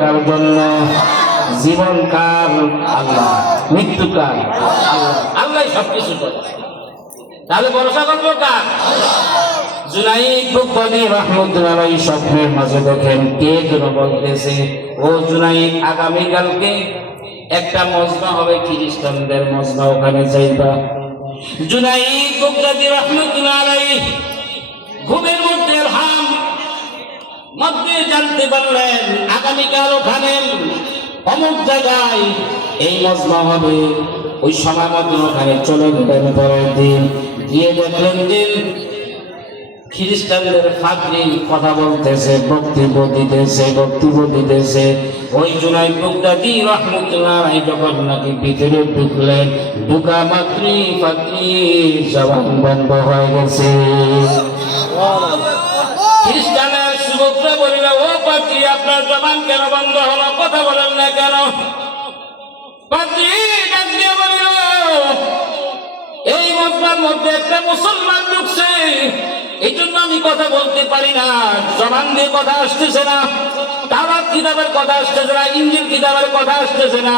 কার জন্য? জীবন কার? আল্লাহ। মৃত্যু কার? আল্লাহ। আল্লাহ সবকিছু করে। তাহলে ভরসা করবো কার? জুনাইদ বুগদাদি রাহমাতুল্লাহ আলাইহি স্বপ্নের মাঝে দেখেন কে যেন বলতেছে, ও জুনাইদ, আগামীকালকে একটা মজমা হবে, খ্রিস্টানদের মজমা, ওখানে যাইবা। জুনাইদ বুগদাদি রাহমাতুল্লাহ আলাইহি ঘুমের মধ্যে মধ্যে জানতে পারলেন আগামীকাল ওখানে অমুক জায়গায় এই মজমা হবে। ওই সময় মতো ওখানে চলে গেলেন। পরের দিন গিয়ে দেখলেন যে খ্রিস্টানদের ফাকরি কথা বলতেছে, বক্তব্য দিতেছে। ওই জুনাইদ বুগদাদি রাহমাতুল্লাহ আলাইহি যখন নাকি ভিতরে ঢুকলেন, ঢুকা মাত্রই ফাকরির জবান বন্ধ হয়ে গেছে। খ্রিস্টানের যুবকরা বলিল, ও পাদ্রী, আপনার জবান কেন বন্ধ হলো? কথা বলেন না কেন? পাদ্রী ডাক দিয়ে বলিল, এই মজমার মধ্যে একটা মুসলমান ঢুকছে, এই জন্য আমি কথা বলতে পারি না, জবান দিয়ে কথা আসতেছে না, তাওরাত কিতাবের কথা আসতেছে না, ইনজিল কিতাবের কথা আসতেছে না।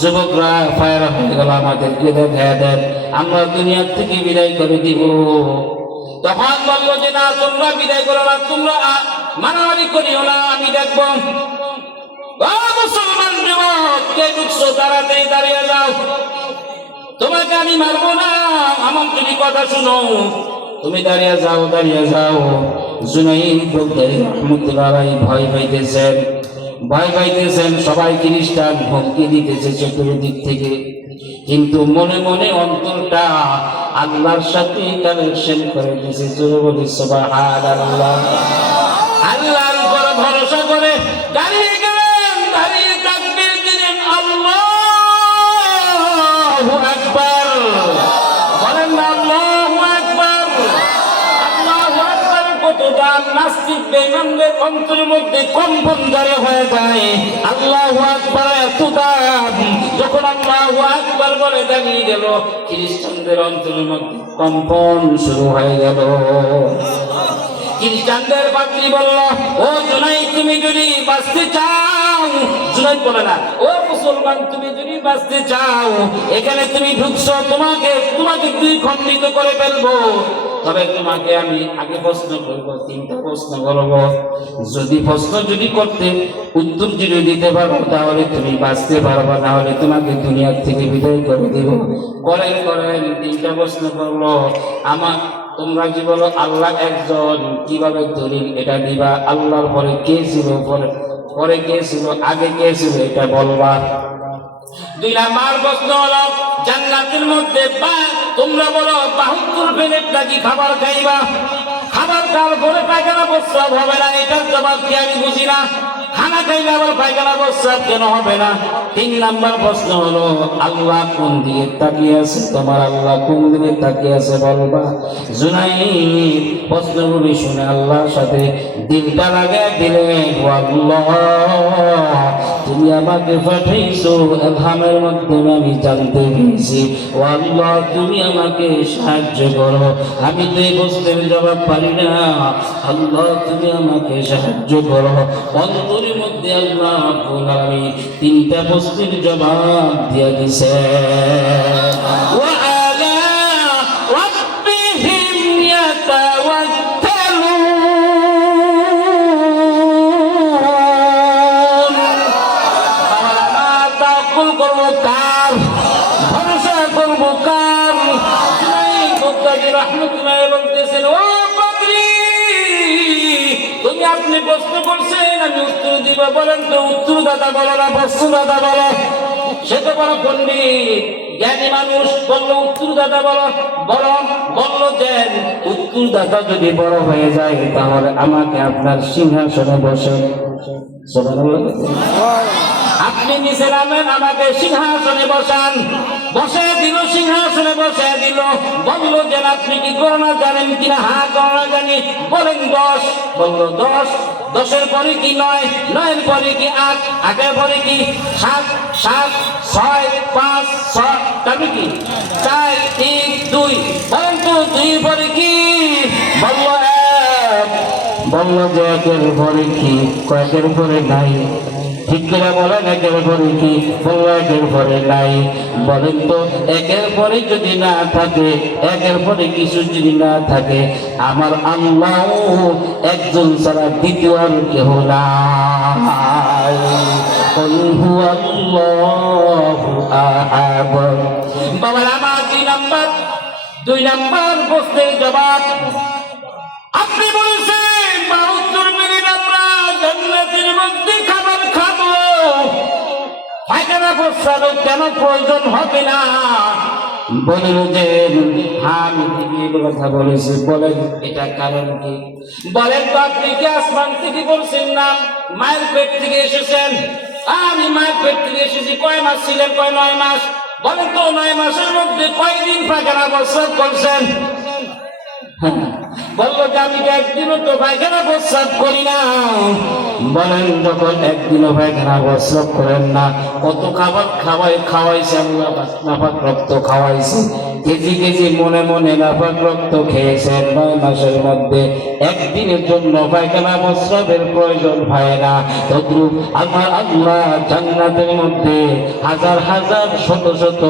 যুবকরা ফায়ার হয়ে গেল, আমাদেরকে দেখা দেন, আমরা দুনিয়ার থেকে বিদায় করে দিব। তখন বললো যে না, তোমরা বিদায় করো না, তোমরা মারামারি করিও না, আমি দেখবো। মুসলমান যুবক, কে ঢুকছো? তাড়াতাড়ি দাঁড়িয়ে যাও, তোমাকে আমি মারবো না, আমার তুমি কথা শুনো, তুমি দাঁড়িয়ে যাও। জুনাইদ বুগদাদি রাহমাতুল্লাহ আলাইহি ভয় পাইতেছেন। সবাই খ্রিস্টান, হুমকি দিতেছে চতুর্দিক থেকে, কিন্তু মনে মনে অন্তরটা আল্লাহর সাথে কানেকশন করে দিয়েছে। জোরে বলি সুবহানাল্লাহ। আল্লাহর উপর ভরসা করে দাঁড়িয়ে গেলেন, দাঁড়িয়ে তাকবীর দিলেন, আল্লাহু আকবার। বলেন না আল্লাহু আকবার, আল্লাহু আকবার। কতটা নাস্তিক বেঈমানদের অন্তরের মধ্যে কম্পন জারি হয়ে যায়। আল্লাহু আকবার এত দাম, যখন আল্লাহু আকবার বলে দাঁড়িয়ে গেল, খ্রিস্টানদের অন্তরের মধ্যে কম্পন শুরু হয়ে গেল। খ্রিস্টানদের পাদ্রী বলল, ও জুনাইদ, তুমি যদি বাঁচতে চাও, জুনাইদ বলে না, ও মুসলমান, তুমি যদি বাঁচতে চাও, এখানে তুমি ঢুকছো, তোমাকে দুই খণ্ডিত করে ফেলবো। তবে তোমাকে আমি আগে প্রশ্ন করবো, 3টা প্রশ্ন করবো। প্রশ্ন করতে উত্তর যদি দিতে পারো, তাহলে তুমি বাঁচতে পারবা, না হলে তোমাকে দুনিয়ার থেকে বিদায় করে দেব। করেন 3টা প্রশ্ন করলো। তোমরা কি বলো আল্লাহ একজন, কিভাবে দলিল এটা দিবা? আল্লাহর পরে কে ছিল, পরে কে ছিল, আগে কে ছিল, এটা বলবা। 2 নাম্বার প্রশ্ন হলো, জান্নাতের মধ্যে তোমরা বলো 72 প্লেট নাকি খাবার খাইবা, খাবার খাওয়ার পরে পায়খানা প্রস্রাব হবে না, এটার জবাব কি আমি বুঝি না। খানা খাইলে আবার পায়খানা প্রস্রাব কেন হবে না? 3 নাম্বার প্রশ্ন হলো, আল্লাহ কোন দিকে তাকিয়ে আছে? তোমার আল্লাহ কোন দিকে তাকিয়ে আছে বলবা। জুনাইদ প্রশ্নগুলি শুনে আল্লাহর সাথে দিলটা লাগায় দিলেন, ও আল্লাহ, তুমি আমাকে পাঠাইছো, ইলহামের মাধ্যমে আমি জানতে পেরেছি, ও আল্লাহ, তুমি আমাকে সাহায্য করো, আমি তো এই প্রশ্নের জবাব পারি না, আল্লাহ তুমি আমাকে সাহায্য করো। অন্তরের মধ্যে আল্লাহ রাব্বুল আলামিন 3টা প্রশ্নের জবাব দিয়ে দিছে। আপনি প্রশ্ন করছেন, আমি উত্তর দিব, বলেন তো উত্তর দাতা বলো না প্রশ্ন দাতা বলো? সে তো বড় পণ্ডিত জ্ঞানী মানুষ, বললো উত্তর দাতা বললো যে উত্তর দাতা যদি বড় হয়ে যায়, তাহলে আমাকে আপনার সিংহাসনে বসে, আপনি নিচে নামেন, আমাকে সিংহাসনে বসান। বসে দিল, সিংহাসনে বসে দিল। বললো যে আপনি কি করোনা জানেন কিনা? হ্যাঁ, করোনা জানি। বলেন 10। বললো 10। 10-এর পরে কি 9, 9-এর পরে কি 8, 8-এর পরে কি 7, 7, 6, 5, 6, তারপরে কি 4, 3, 2। বলেন তো 2-এর পরে কি? বললো 1। বলল যে একের পরে কি, কয়েকের পরে নাই। ঠিক করে বলেন একের পরে কি, বলল একের পরে নাই। বলেন তো একের পরে যদি না থাকে, একের পরে কিছু যদি না থাকে, আমার আল্লাহ একজন ছাড়া দ্বিতীয় আর কেহ নাই। قل هو الله أحد। বাবার আমার দুই নাম্বার প্রশ্নের জবাব আপনি বলেছেন 72 মিনিট আমরা জান্নাতের মধ্যে খাবার খাবো, পায়খানা প্রস্রাবের কেন প্রয়োজন হবে না? বলেন যে আমি ঠিকই কথা বলেছি, বলেন এটা কারণ কি? বলেন তো আপনি কি আসমান থেকে বলছেন না মায়ের পেট থেকে এসেছেন? আমি মায়ের পেট থেকে এসেছি। কয় মাস ছিলেন? কয় 9 মাস। বলেন তো 9 মাসের মধ্যে কয়দিন পায়খানা প্রস্রাব করছেন? বললো যে আমি একদিনও তো পায়খানা প্রস্রাব করি না। বলেন যখন একদিনও পায়খানা প্রস্রাব করেন না, কত খাবার খাওয়াইছে আল্লাহ, নাপাক রক্ত খাওয়াইছে, কেজি কেজি মনে মনে নাপাক রক্ত খেয়েছেন। 9 মাসের মধ্যে একদিনের জন্য পায়খানা প্রস্রাবের প্রয়োজন হয় না। তদ্রুপ আমার আল্লাহ জান্নাতের মধ্যে হাজার হাজার শত শত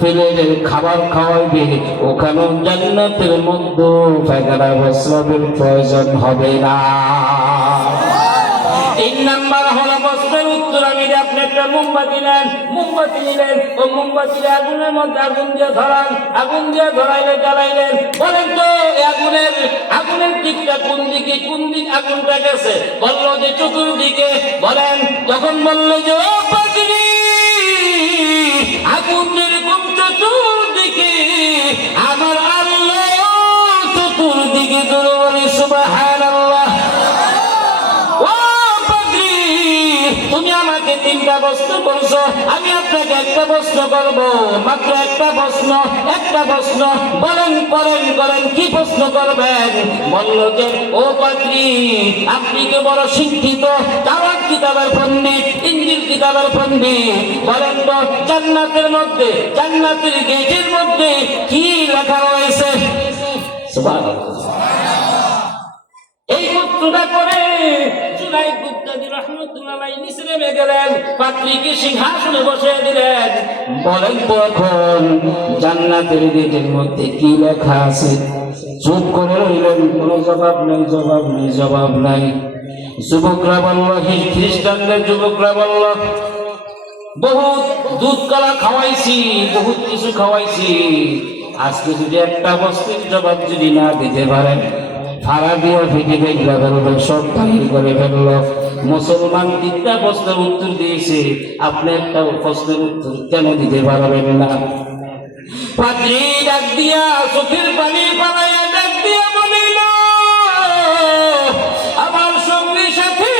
প্লেটের খাবার খাওয়াইবে, ওখানে জান্নাতের মধ্যে পায়খানা প্রস্রাবের প্রয়োজন হবে না। 3 নাম্বার হলো প্রশ্নের উত্তর আমি আপনি একটা মোমবাতি নেন, মোমবাতি নিলেন, ও মোমবাতির আগুনের মধ্যে আগুন দিয়ে ধরান, আগুন দিয়ে ধরাইলে জ্বালাইলেন। বলেন তো আগুনের দিকটা কোন দিকে, কোন দিক আগুনটা গেছে? বললো যে চতুর্দিকে। বলেন যখন বললো যে ও পাগলি আগুন যেরকম চতুর্দিকে, আমার আল্লাহ চতুর্দিকে ধরে বলে সুবহানাল্লাহ। ও পাগলি তুমি আমাকে 3টা প্রশ্ন করছো, আমি আপনাকে একটা প্রশ্ন করবো, মাত্র একটা প্রশ্ন। বলেন করেন কি প্রশ্ন করবেন? বললো যে ও পাগলি আপনি তো বড় শিক্ষিত, তাওরাত কিতাবের পণ্ডিত, ইনজিল কিতাবের পণ্ডিত। বলেন তো জান্নাতের মধ্যে, জান্নাতের গেটের মধ্যে কি লেখা রয়েছে? সুবহানাল্লাহ। এই উত্তরটা করে জুনাইদ গুপ্তাজি রাহমাতুল্লাহ আলাইহি নিচে নেমে গেলেন, পাত্রীকে সিংহাসনে বসিয়ে দিলেন। বলেন তো এখন জান্নাতের গেটের মধ্যে কি লেখা আছে? চুপ করে রইলেন, কোনো জবাব নাই। যুবকরা বলল, খ্রিস্টানদের যুবকরা বলল বহুত দুধ কলা খাওয়াইছি, বহুত কিছু খাওয়াইছি, আজকে যদি একটা বস্তুর জবাব যদি না দিতে পারেন, ফাড়া দিয়ে ফেটে দেখলা ফেলবে, সব দাঁড়িয়ে করে ফেললো। মুসলমান 3টা প্রশ্নের উত্তর দিয়েছে, আপনি একটা প্রশ্নের উত্তর কেন দিতে পারবেন না? পাদ্রী ডাক দিয়া চোখের পানি পালাইয়া ডাক দিয়া বলিল, আমার সঙ্গে সাথে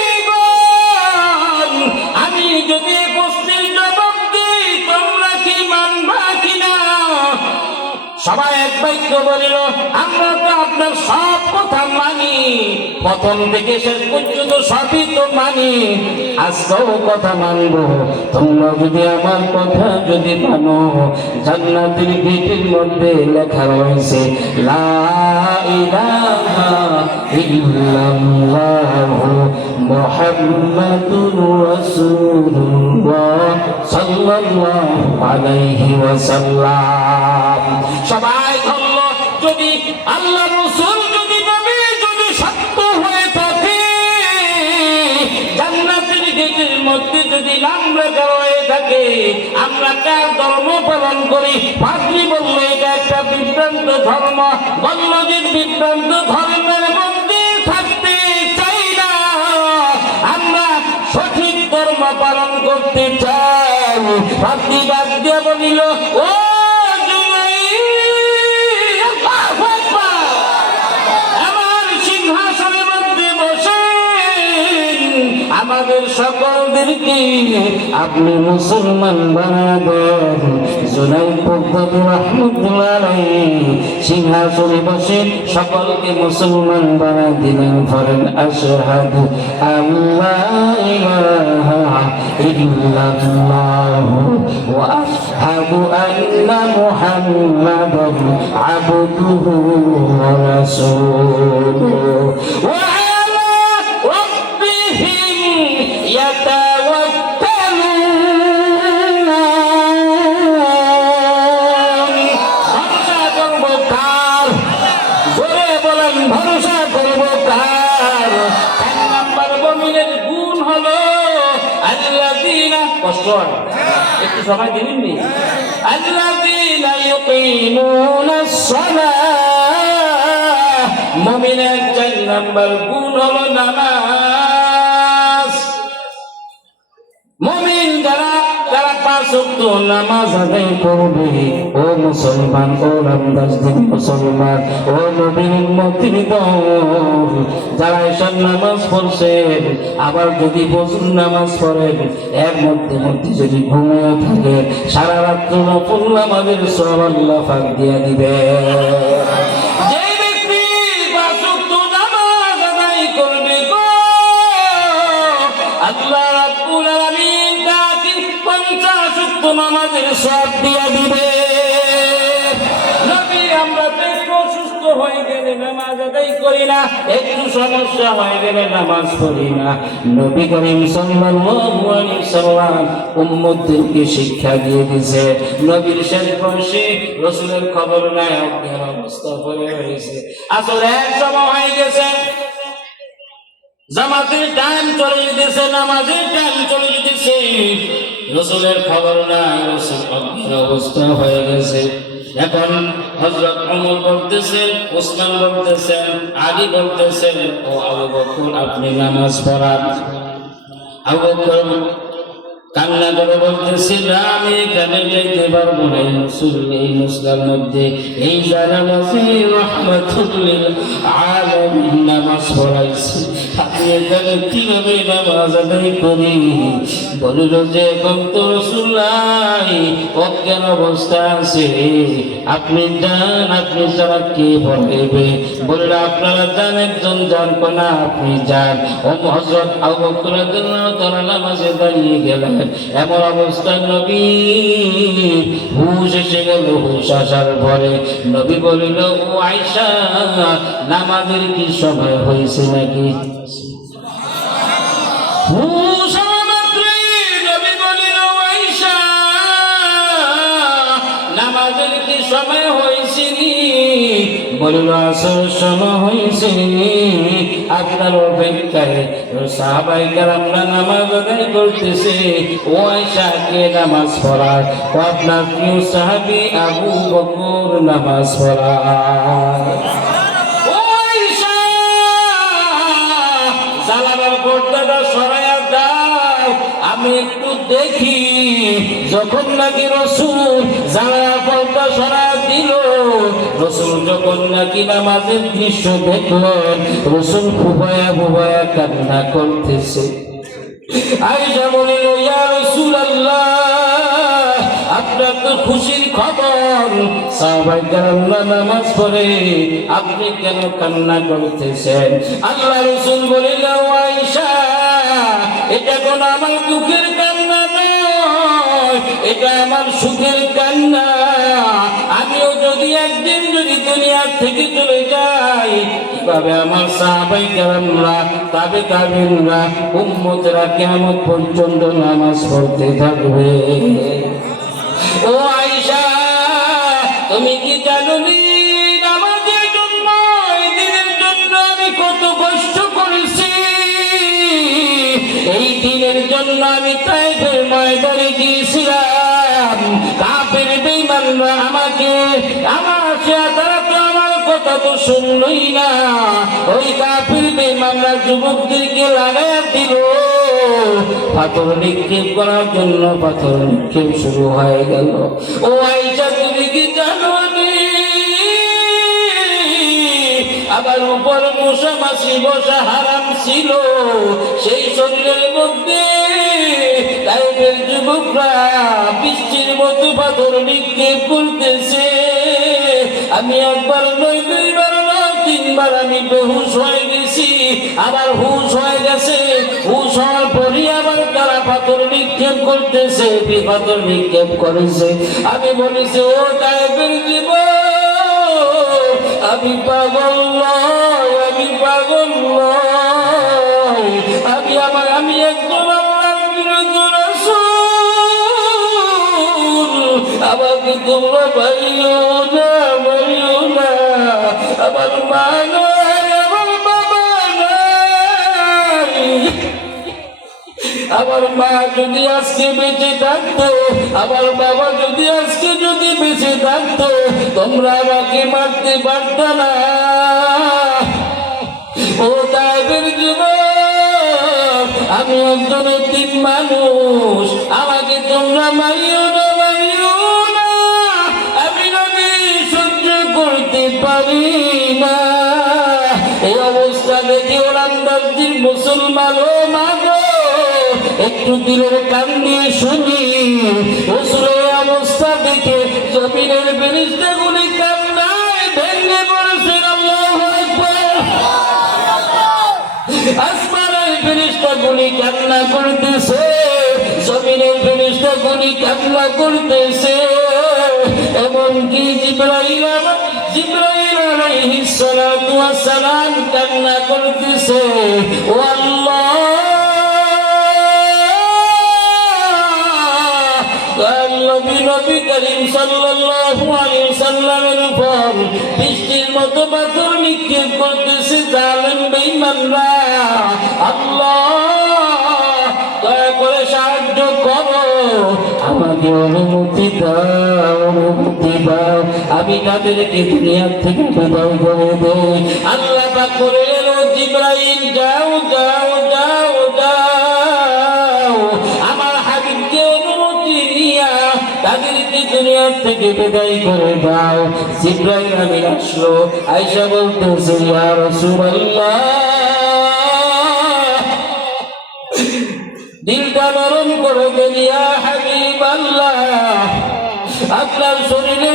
আমি যদি প্রশ্নের জবাব দিই তোমরা কি মানবা কিনা? সবাই এক বাক্য বলিল, আমরা তো আপনার সব কথা মানি, প্রথম থেকে শেষ পর্যন্ত সবই তো মানি, আজকেও কথা মানবো। তোমরা যদি আমার কথা যদি মানো, জান্নাতের গেটের মধ্যে লেখা রয়েছে লা ইলাহা ইল্লাল্লাহু মুহাম্মাদুর রাসূলুল্লাহ সাল্লাল্লাহু আলাইহি ওয়াসাল্লাম। সবাই ধরল, যদি আল্লাহ রাসূল যদি নবী যদি সত্য হয়ে থাকে, জান্নাতের গেটের মধ্যে যদি নাম লেখা হয়ে থাকে, আমরা কার ধর্ম পালন করি? পাদ্রী বলল এটা একটা বিভ্রান্ত ধর্ম। বলল যে বিভ্রান্ত ধর্মের মধ্যে থাকতে চাই না, আমরা সঠিক ধর্ম পালন করতে চাই। পাদ্রী ডাক দিয়ে বলিল, ও আমাদের সকলদেরকে আপনি মুসলমান বানাবেন। জুনাইদ গুপ্তাজি রাহমাতুল্লাহ আলাইহি সিংহাসনে বসে সকলকে মুসলমান বানিয়ে দিলেন। বলেন আশহাদু আল্লা ইলাহা ইল্লাল্লাহু ওয়া আশহাদু আন্না মুহাম্মাদান আবদুহু ওয়া রাসূলুহু। فيتوكلون ভরসা করব কার? জোরে বলেন ভরসা করব কার? 4 নাম্বার মুমিনের গুণ হলো আল্লাযীনা, কষ্ট হয় একটু সময় দিবেন নি, আল্লাযীনা ইউকিমুনাস সালাহ, মুমিনের 4 নাম্বার গুণ হলো নামাজ। মুমিন যারা যারা 5 ওয়াক্ত নামাজ আদায় করবে, ও মুসলমান, ও রামদাস দিন মুসলমান, ও নবীর উম্মতের দল, যারা এসব নামাজ পড়ছেন, আবার যদি ফজর নামাজ পড়েন, এর মধ্যে মধ্যে যদি ঘুমিয়ে থাকে, সারা রাত্র নফল নামাজের সওয়াব আল্লাহ পাক দিয়ে দিবে। যে ব্যক্তি 5 ওয়াক্ত নামাজ আদায় করবে গো, আল্লাহ রাব্বুল আলামিন তাকে 50 ওয়াক্ত নামাজের সওয়াব দিয়ে দিবে। নবী, আমরা তো একটু অসুস্থ হয়ে গেলে নামাজ আদায় করি না, একটু সমস্যা হয়ে গেলে নামাজ পড়ি না। নবী করিম সাল্লাল্লাহু আলাইহি সাল্লাম উম্মতদেরকে শিক্ষা দিয়ে দিয়েছে। নবীর শেষ বয়সে রাসূলের খবর নাই, অজ্ঞান অবস্থা পড়ে রয়েছে। আসলে এক সময় হয়ে গেছে, জামাতের টাইম চলে যেতেছে, নামাজের টাইম চলে যেতেছে, রাসূলের খবর নাই, রাসূল অজ্ঞান অবস্থা হয়ে গেছে। এখন হযরত ওমর বলতেছেন, ওসমান বলতেছেন, আলী বলতেছেন, ও আবু বকর আপনি নামাজ পড়ান। আবু বকর কান্না করে বলতেছি, না আমি এখানে যেতে পারবো না, রাসূল এই মসজিদের মধ্যে এই জানামাজি রাহমাতুল লিল আলামিন নামাজ পড়াইছে, আপনি এখানে কিভাবে নামাজ আদায় করি? বলিল যে এখন তো রাসূল নাই, অজ্ঞান অবস্থা আছে, আপনি যান, আপনি ছাড়া কে পড়াইবে? বলিল আপনারা যান, একজন যান, না আপনি যান। ও হযরত আবু বকর রাদিয়াল্লাহু তাআলা নামাজে দাঁড়িয়ে গেলেন। এমন অবস্থায় নবী হুশ এসে গেল। হুশ আসার পরে নবী বলিল, ও আয়েশা, নামাজের কি সময় হয়েছে নাকি? হুশ মাত্রই নবী বলিল, আয়েশা, নামাজের কি সময় হয়েছে? বলিল, আসর সময় হয়েছে, আপনার অপেক্ষায় সাহাবায়ে কেরামরা নামাজ আদায় করতেছে। ও আয়েশা, কে নামাজ পড়ায়? আপনার প্রিয় সাহাবী আবু বকর নামাজ পড়ায়। ও আয়েশা, জানালার পর্দাটা সরাইয়া দাও, আমি একটু দেখি। যখন নাকি রাসূল জানালার পর্দা সরাইয়া দিল, রাসূল যখন নাকি নামাজের দৃশ্য দেখলেন, রাসূল ফুফায়া ফুফায়া কান্না করতেছে। আয়েশা বলিল, ইয়া রাসূলুল্লাহ, আপনার তো খুশির খবর, সাহাবায়ে কেরামরা নামাজ পড়ে, আপনি কেন কান্না করতেছেন? আল্লাহ রাসূল বলিল, আয়েশা, এটা কোন আমার দুঃখের কান্না নয়, এটা আমার সুখের কান্না। আমিও যদি একদিন যদি দুনিয়া থেকে চলে যাই, কিভাবে আমার সাহাবায়ে কেরামরা, তাবেঈনরা, উম্মতরা কিয়ামত পর্যন্ত নামাজ পড়তে থাকবে? ও আয়েশা, তুমি কি জানো নি নামাজের জন্য, এই দিনের জন্য আমি কত কষ্ট করেছি? এই দিনের জন্য আমি তায়েফের ময়দানে গিয়েছিলাম। কাফের বেঈমানরা আমাকে, আমার তারা তো আমার কথা তো শুনলই না। ওই কাফের বেঈমানরা যুবকদেরকে লাগায়া দিল, পাথর নিক্ষেপ করার জন্য পাথর নিক্ষেপ শুরু হয়ে গেল। ও আয়েশা, তুমি কি জানো নি আবার উপর মশা মাছি বসা হারাম ছিল? সেই শরীরের মধ্যে তাইফের যুবকরা বৃষ্টির মতো পাথর নিক্ষেপ করতেছে। আমি একবার নয়, দুইবার নয়, 3 বার আমি বেহুশ হয়ে গেছি, আবার হুশ হয়ে গেছে। হুশ হওয়ার পরই আবার তারা পাথর নিক্ষেপ করতেছে, পাথর নিক্ষেপ করেছে। আমি বলেছি, ও তাইফের যুবক, আমি পাগল নয়, আমি পাগল নয়, আমি একজন আল্লাহর আমাকে তোমরা মারিও না, মারিও না। আমার মা নাই, আমার বাবা নাই। আমার মা যদি আজকে বেঁচে থাকতো, আমার বাবা যদি আজকে বেঁচে থাকতো, তোমরা আমাকে মারতে পারত না। ও তাইবের যুবক, আমি একজন এতিম মানুষ, আমাকে তোমরা মারিও না, মারিও না। আমি নবী সহ্য করতে পারি না। এই অবস্থা দেখে ওলান্দাজির মুসলমান, ও মাগো একটু দিলের কান দিয়ে শুনি। রাসূলের অবস্থা দেখে জমিনের ফেরেশতাগুলি কান্নায় ভেঙে পড়েছেন। আল্লাহু আকবার। আসমানের ফেরেশতাগুলি কান্না করতেছে, জমিনের ফেরেশতাগুলি কান্না করতেছে। এমনকি জিবরাইল আলাইহিস সালাতু ওয়াস সালাম কান্না করতেছে। ও আল্লাহ, নবী করিম সাল্লাল্লাহু আলাইহি ওয়াসাল্লামের উপর বৃষ্টির মতো পাথর নিক্ষেপ করতেছে জালেম বেঈমানরা। আল্লাহ, দয়া করে সাহায্য করো, আমাকে অনুমতি দাও, অনুমতি দাও, আমি তাদেরকে দুনিয়া থেকে বিদায় করে দেই। আল্লাহ পাক বললেন, ও জিবরাইল, যাও যাও যাও যাও, আমার হাবিবকে অনুমতি দিয়া তাদেরকে দুনিয়া থেকে বিদায় করে দাও। জিবরাইল আমিন আসলো, আয়েশা বলতেছে, ইয়া রাসূলুল্লাহ, দিলটা নরম করে দেন ইয়া হাবিবাল্লাহ, আপনার শরীরে